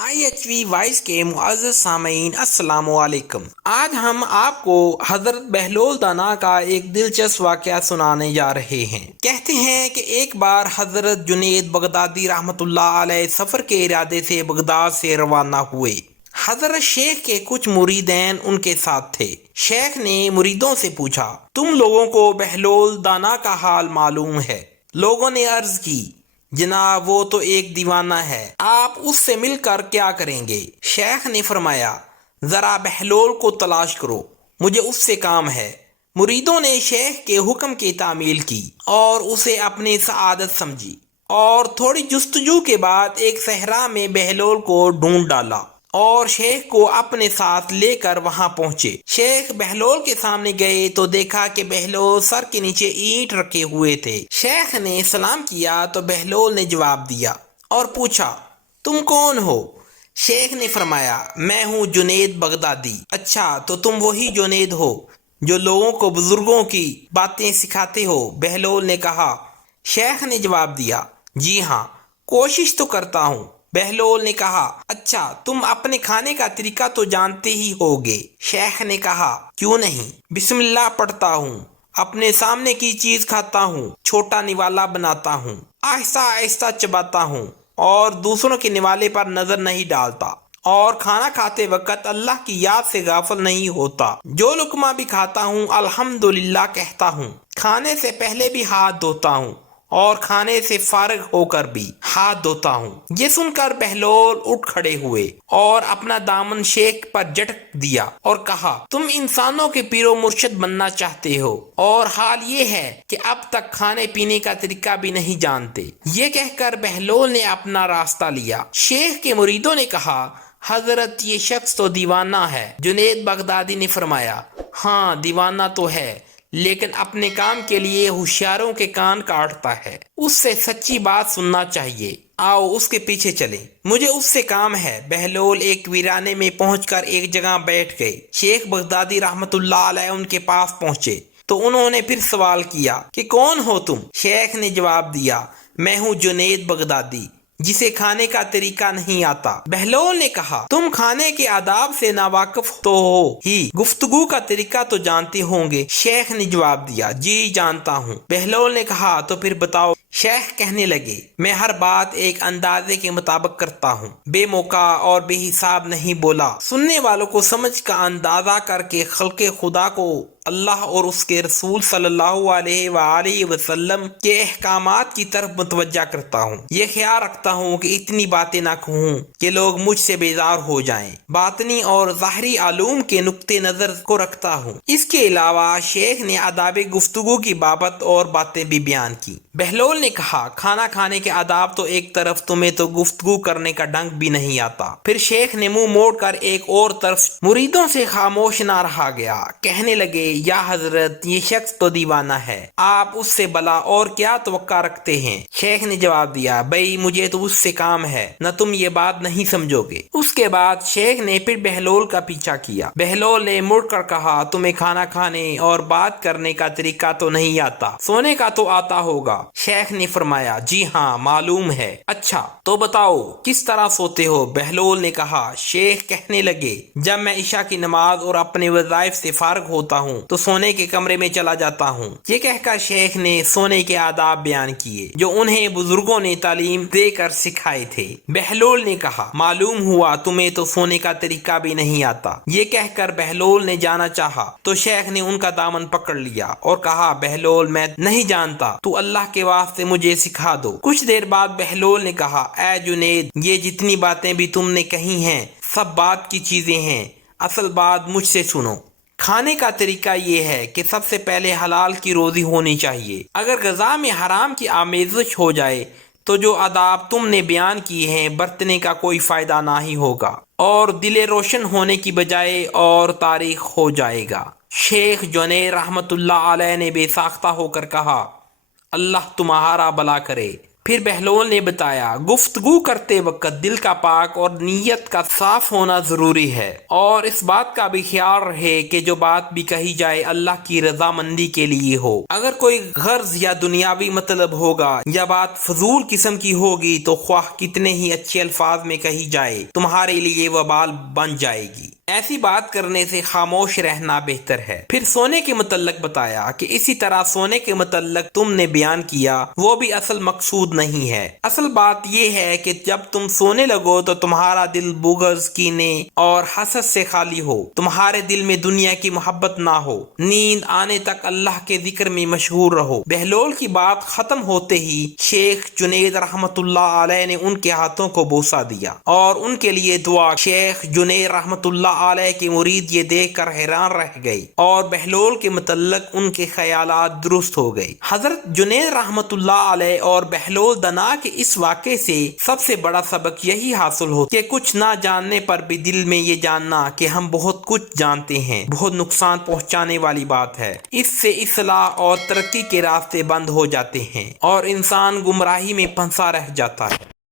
IHV voice کے معزز سامعین السلام علیکم۔ آج ہم آپ کو حضرت بہلول دانا کا ایک دلچسپ واقعہ سنانے جا رہے ہیں۔ کہتے ہیں کہ ایک بار حضرت جنید بغدادی رحمۃ اللہ علیہ سفر کے ارادے سے بغداد سے روانہ ہوئے۔ حضرت شیخ کے کچھ مریدین ان کے ساتھ تھے۔ شیخ نے مریدوں سے پوچھا، تم لوگوں کو بہلول دانا کا حال معلوم ہے؟ لوگوں نے عرض کی، جناب وہ تو ایک دیوانہ ہے، آپ اس سے مل کر کیا کریں گے؟ شیخ نے فرمایا، ذرا بہلول کو تلاش کرو، مجھے اس سے کام ہے۔ مریدوں نے شیخ کے حکم کی تعمیل کی اور اسے اپنی سعادت سمجھی، اور تھوڑی جستجو کے بعد ایک صحرا میں بہلول کو ڈھونڈ ڈالا اور شیخ کو اپنے ساتھ لے کر وہاں پہنچے۔ شیخ بہلول کے سامنے گئے تو دیکھا کہ بہلول سر کے نیچے اینٹ رکھے ہوئے تھے۔ شیخ نے سلام کیا تو بہلول نے جواب دیا اور پوچھا، تم کون ہو؟ شیخ نے فرمایا، میں ہوں جنید بغدادی۔ اچھا، تو تم وہی جنید ہو جو لوگوں کو بزرگوں کی باتیں سکھاتے ہو؟ بہلول نے کہا۔ شیخ نے جواب دیا، جی ہاں، کوشش تو کرتا ہوں۔ بہلول نے کہا، اچھا، تم اپنے کھانے کا طریقہ تو جانتے ہی ہوگے؟ شیخ نے کہا، کیوں نہیں، بسم اللہ پڑھتا ہوں، اپنے سامنے کی چیز کھاتا ہوں، چھوٹا نوالا بناتا ہوں، آہستہ آہستہ چباتا ہوں اور دوسروں کے نوالے پر نظر نہیں ڈالتا، اور کھانا کھاتے وقت اللہ کی یاد سے غافل نہیں ہوتا۔ جو لقمہ بھی کھاتا ہوں الحمدللہ کہتا ہوں، کھانے سے پہلے بھی ہاتھ دھوتا ہوں اور کھانے سے فارغ ہو کر بھی ہاتھ دھوتا ہوں۔ یہ سن کر بہلول اٹھ کھڑے ہوئے اور اپنا دامن شیخ پر جھٹک دیا اور کہا، تم انسانوں کے پیر و مرشد بننا چاہتے ہو اور حال یہ ہے کہ اب تک کھانے پینے کا طریقہ بھی نہیں جانتے۔ یہ کہہ کر بہلول نے اپنا راستہ لیا۔ شیخ کے مریدوں نے کہا، حضرت یہ شخص تو دیوانہ ہے۔ جنید بغدادی نے فرمایا، ہاں دیوانہ تو ہے، لیکن اپنے کام کے لیے ہوشیاروں کے کان کاٹتا ہے، اس سے سچی بات سننا چاہیے، آؤ اس کے پیچھے چلیں، مجھے اس سے کام ہے۔ بہلول ایک ویرانے میں پہنچ کر ایک جگہ بیٹھ گئے۔ شیخ بغدادی رحمۃ اللہ علیہ ان کے پاس پہنچے تو انہوں نے پھر سوال کیا کہ کون ہو تم؟ شیخ نے جواب دیا، میں ہوں جنید بغدادی، جسے کھانے کا طریقہ نہیں آتا۔ بہلول نے کہا، تم کھانے کے آداب سے ناواقف تو ہو ہی، گفتگو کا طریقہ تو جانتے ہوں گے؟ شیخ نے جواب دیا، جی جانتا ہوں۔ بہلول نے کہا، تو پھر بتاؤ۔ شیخ کہنے لگے، میں ہر بات ایک اندازے کے مطابق کرتا ہوں، بے موقع اور بے حساب نہیں بولا، سننے والوں کو سمجھ کا اندازہ کر کے خلق خدا کو اللہ اور اس کے رسول صلی اللہ علیہ وآلہ وسلم کے احکامات کی طرف متوجہ کرتا ہوں۔ یہ خیال رکھتا ہوں کہ اتنی باتیں نہ کہوں کہ لوگ مجھ سے بیزار ہو جائیں۔ باطنی اور ظاہری علوم کے نقطہ نظر کو رکھتا ہوں۔ اس کے علاوہ شیخ نے آداب گفتگو کی بابت اور باتیں بھی بیان کی۔ بہلول نے کہا، کھانا کھانے کے آداب تو ایک طرف، تمہیں تو گفتگو کرنے کا ڈنگ بھی نہیں آتا۔ پھر شیخ نے منہ موڑ کر ایک اور طرف مریدوں سے خاموش نہ رہا گیا۔ کہنے لگے، یا حضرت یہ شخص تو دیوانہ ہے، آپ اس سے بلا اور کیا توقع رکھتے ہیں؟ شیخ نے جواب دیا، بھائی مجھے تو اس سے کام ہے، نہ تم یہ بات نہیں سمجھو گے۔ اس کے بعد شیخ نے پھر بہلول کا پیچھا کیا۔ بہلول نے مڑ کر کہا، تمہیں کھانا کھانے اور بات کرنے کا طریقہ تو نہیں آتا، سونے کا تو آتا ہوگا؟ شیخ نے فرمایا، جی ہاں معلوم ہے۔ اچھا تو بتاؤ کس طرح سوتے ہو؟ بہلول نے کہا۔ شیخ کہنے لگے، جب میں عشاء کی نماز اور اپنے وظائف سے فارغ ہوتا ہوں تو سونے کے کمرے میں چلا جاتا ہوں۔ یہ کہہ کر شیخ نے سونے کے آداب بیان کیے جو انہیں بزرگوں نے تعلیم دے کر سکھائے تھے۔ بہلول نے کہا، معلوم ہوا تمہیں تو سونے کا طریقہ بھی نہیں آتا۔ یہ کہہ کر بہلول نے جانا چاہا تو شیخ نے ان کا دامن پکڑ لیا اور کہا، بہلول میں نہیں جانتا، تو اللہ کے واسطے مجھے سکھا دو۔ کچھ دیر بعد بہلول نے کہا، اے جنید، یہ جتنی باتیں بھی تم نے کہی ہیں سب بات کی چیزیں ہیں، اصل بات مجھ سے سنو۔ کھانے کا طریقہ یہ ہے کہ سب سے پہلے حلال کی روزی ہونی چاہیے۔ اگر غذا میں حرام کی آمیزش ہو جائے تو جو آداب تم نے بیان کیے ہیں برتنے کا کوئی فائدہ نہ ہی ہوگا، اور دل روشن ہونے کی بجائے اور تاریخ ہو جائے گا۔ شیخ جنید رحمۃ اللہ علیہ نے بے ساختہ ہو کر کہا، اللہ تمہارا بھلا کرے۔ پھر بہلول نے بتایا گفتگو کرتے وقت دل کا پاک اور نیت کا صاف ہونا ضروری ہے، اور اس بات کا بھی خیال رہے کہ جو بات بھی کہی جائے اللہ کی رضامندی کے لیے ہو۔ اگر کوئی غرض یا دنیاوی مطلب ہوگا یا بات فضول قسم کی ہوگی تو خواہ کتنے ہی اچھے الفاظ میں کہی جائے تمہارے لیے وبال بن جائے گی۔ ایسی بات کرنے سے خاموش رہنا بہتر ہے۔ پھر سونے کے متعلق بتایا کہ اسی طرح سونے کے متعلق تم نے بیان کیا وہ بھی اصل مقصود نہیں ہے۔ اصل بات یہ ہے کہ جب تم سونے لگو تو تمہارا دل بغض، کینے اور حسد سے خالی ہو، تمہارے دل میں دنیا کی محبت نہ ہو، نیند آنے تک اللہ کے ذکر میں مشغول رہو۔ بہلول کی بات ختم ہوتے ہی شیخ جنید رحمت اللہ علیہ نے ان کے ہاتھوں کو بوسہ دیا اور ان کے لیے دعا۔ شیخ جنید رحمت اللہ علیہ کے مرید یہ دیکھ کر حیران رہ گئی اور بہلول کے متعلق ان کے خیالات درست ہو گئی۔ حضرت جنید رحمت اللہ علیہ اور بہلول دنا کے اس واقعے سے سب سے بڑا سبق یہی حاصل ہو کہ کچھ نہ جاننے پر بھی دل میں یہ جاننا کہ ہم بہت کچھ جانتے ہیں بہت نقصان پہنچانے والی بات ہے۔ اس سے اصلاح اور ترقی کے راستے بند ہو جاتے ہیں اور انسان گمراہی میں پھنسا رہ جاتا ہے۔